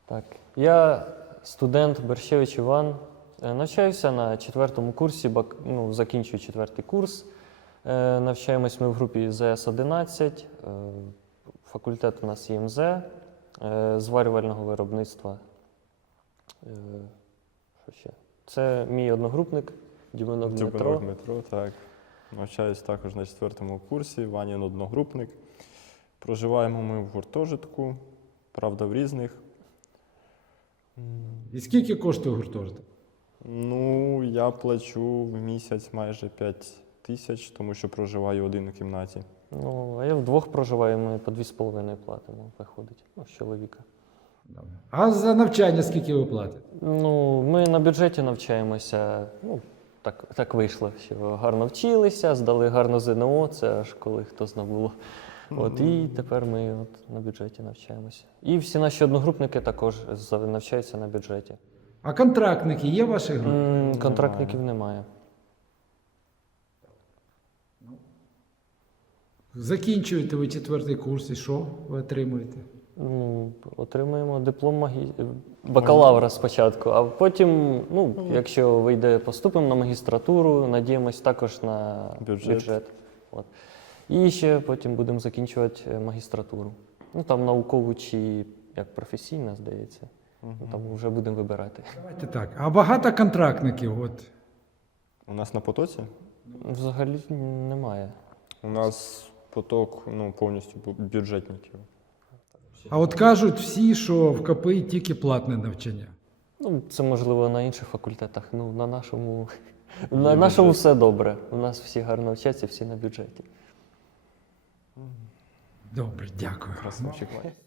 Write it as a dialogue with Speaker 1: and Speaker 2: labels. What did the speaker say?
Speaker 1: Так, я студент Берщевич Іван. Навчаюся на 4-му курсі, закінчую 4-й курс. Навчаємось ми в групі ЗС-11. Факультет у нас ЄМЗ, зварювального виробництва. Що ще? Це мій одногрупник Дімонок Дмитро.
Speaker 2: Дмитро, так. Навчаюсь також на 4-му курсі, Ванін одногрупник. Проживаємо ми в гуртожитку, правда, в різних.
Speaker 3: І скільки коштує гуртожиток?
Speaker 2: Ну, я плачу в місяць майже 5 тисяч, тому що проживаю один у кімнаті.
Speaker 1: Ну, а я вдвох проживаю, ми по 2,5 платимо, виходить, з чоловіка.
Speaker 3: А за навчання скільки ви платите?
Speaker 1: Ну, ми на бюджеті навчаємося, так вийшло, що гарно вчилися, здали гарно ЗНО, це аж коли хто знав було. І тепер ми на бюджеті навчаємося. І всі наші одногрупники також навчаються на бюджеті.
Speaker 3: А контрактники є в вашій групі?
Speaker 1: Контрактників немає.
Speaker 3: Закінчуєте ви 4-й курс і що ви отримуєте?
Speaker 1: Ну, отримуємо диплом бакалавра спочатку, а потім, якщо вийде, поступимо на магістратуру, надіємось також на бюджет. І ще потім будемо закінчувати магістратуру. Там наукову чи як професійна, здається. Там вже будемо вибирати.
Speaker 3: Давайте так. А багато контрактників?
Speaker 2: У нас на потоці?
Speaker 1: Взагалі немає.
Speaker 2: У нас поток повністю бюджетників.
Speaker 3: А кажуть всі, що в КПІ тільки платне навчання.
Speaker 1: Це можливо на інших факультетах. На нашому все добре. У нас всі гарно вчаться, всі на бюджеті.
Speaker 3: Добре, дякую.
Speaker 2: Красавчик.